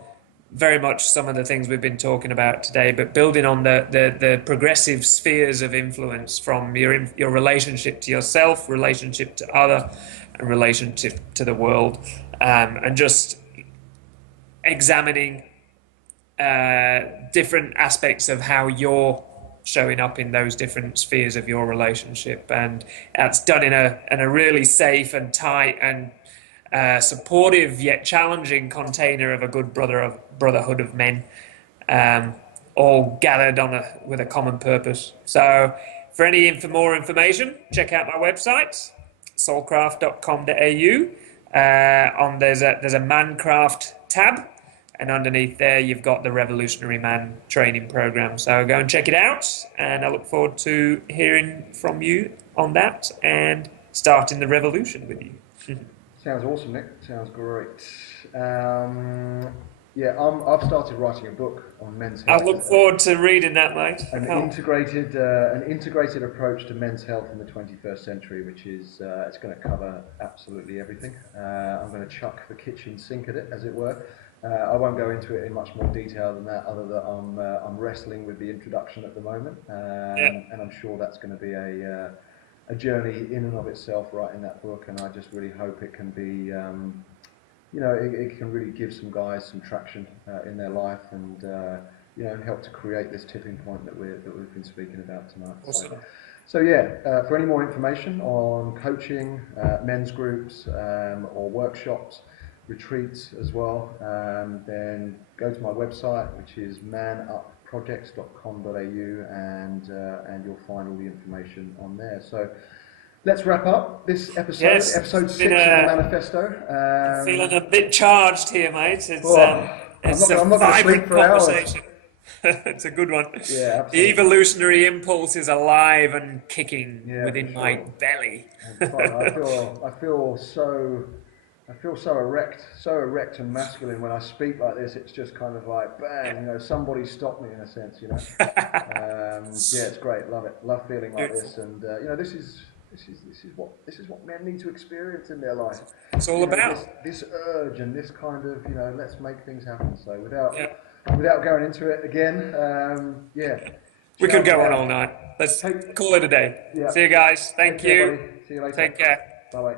very much some of the things we've been talking about today, but building on the progressive spheres of influence from your relationship to yourself, relationship to other, and relationship to the world, and just examining different aspects of how you're showing up in those different spheres of your relationship. And that's done in a really safe and tight and supportive yet challenging container of a good brotherhood of men, all gathered with a common purpose. So for any more information, check out my website, soulcraft.com.au. There's a Mancraft tab, and underneath there you've got the Revolutionary Man training program. So go and check it out, and I look forward to hearing from you on that and starting the revolution with you. Sounds awesome, Nic. Sounds great. Yeah, I've started writing a book on men's I health. look forward to reading that, mate. An integrated approach to men's health in the 21st century, which is it's going to cover absolutely everything. I'm going to chuck the kitchen sink at it, as it were. I won't go into it in much more detail than that, other than I'm wrestling with the introduction at the moment, and I'm sure that's going to be a journey in and of itself, writing that book. And I just really hope it can be. It can really give some guys some traction in their life, and help to create this tipping point that we've been speaking about tonight. Awesome. So yeah, for any more information on coaching, men's groups, or workshops, retreats as well, then go to my website, which is manupprojects.com.au, and you'll find all the information on there. So let's wrap up this episode, Yes, episode 6 of the Manifesto. Feeling a bit charged here, mate. It's I'm not going to sleep for conversation. hours. It's a good one. Yeah, absolutely. The evolutionary impulse is alive and kicking within my belly. I feel so erect and masculine when I speak like this. It's just kind of like bang, somebody stopped me in a sense, yeah, it's great. Love it. Love feeling like this, and this is what men need to experience in their life. It's all about this urge and this kind of let's make things happen. So without going into it again, we could go on all night. Let's call it a day. Yeah. See you guys. Thank you. Buddy. See you later. Take care. Bye bye.